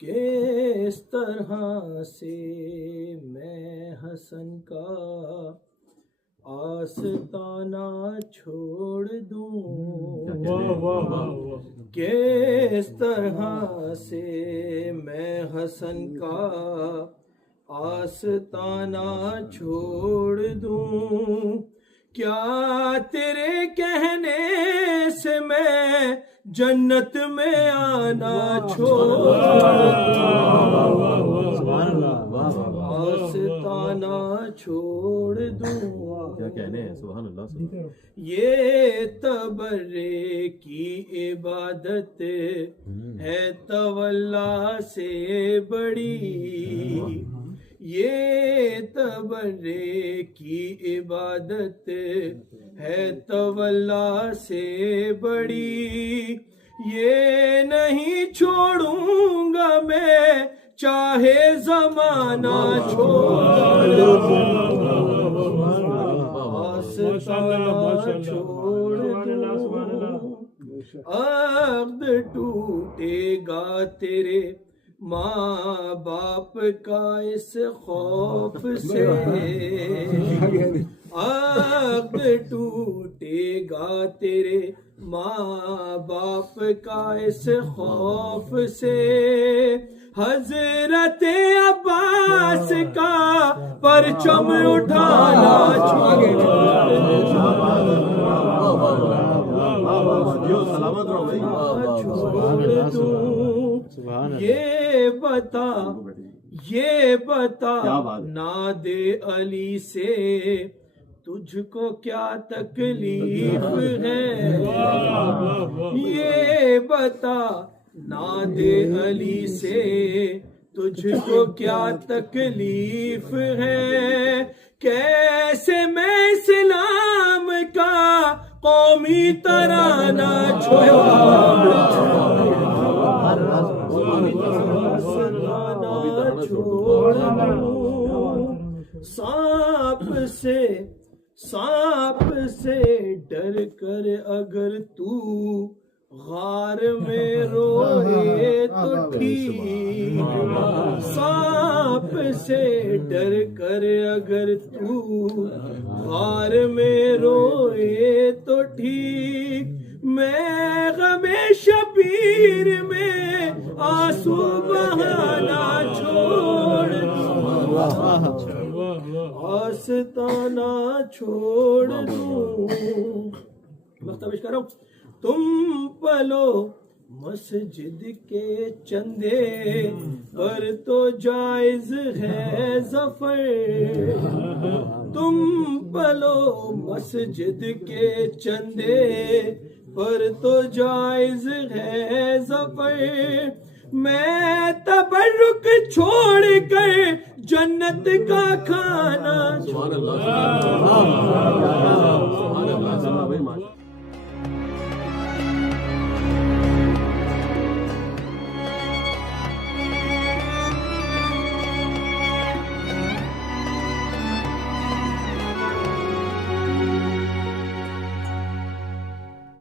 किस तरह से मैं हसन का आस्ताना छोड़ दूं, किस तरह से मैं हसन का आस्ताना छोड़ दूं, क्या तेरे कहने से मैं जन्नत में आना छोड़ आस्ताना छोड़ दूं। क्या कहने हैं, सुभान अल्लाह। ये तबर्रे की इबादत है तवल्ला से बड़ी, ये तबर्रे की इबादत है तवल्ला से बड़ी, ये नहीं छोड़ूंगा मैं चाहे जमाना छोड़ अब्द टूटेगा तेरे माँ बाप का इस खौफ से, अब्द टूटेगा तेरे माँ बाप का इस खौफ से, हजरत अब्बास का परचम उठाना छोड़ दूं। ये बता ना दे अली से तुझको क्या तकलीफ है, ये बता ना दे अली से तुझको क्या तकलीफ है, कैसे मैं इस्लाम का कौमी तराना छोड़ सांप से डर कर अगर तू गार में रोए तो ठीक, सांप से डर कर अगर तू गार में रोए तो ठीक, मैं गमे शबीर में आंसू बहाना छोड़ आस्ताना छोड़ दूं। मुख्तबिश कर रहा हूं। तुम पलो मस्जिद के चंदे पर तो जायज है जफर, तुम पलो मस्जिद के चंदे पर तो जायज है जफर, मैं तबरुक छोड़ कर जन्नत का खाना